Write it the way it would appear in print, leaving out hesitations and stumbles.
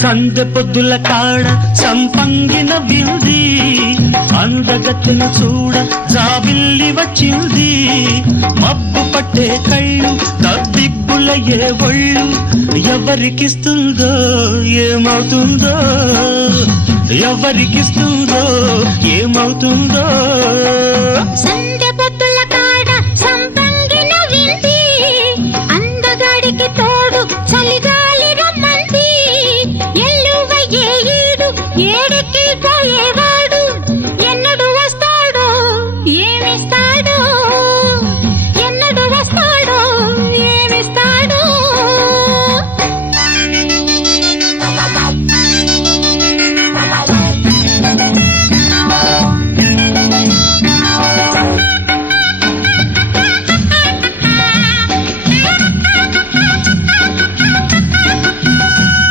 సందె పొద్దుల కాడ సంపంగిన వింది అందగత్తెను చూడ జాబిల్లి వచ్చింది మబ్బు పట్టే కళ్ళు తబ్బిబ్బుల ఏ ఒళ్ళు ఎవరికిస్తుందో ఏమవుతుందో ఎవరికిస్తుందో ఏమవుతుందో సందె పొద్దుల కాడ సంపంగిన వింది అందగాడికి తోడు చలి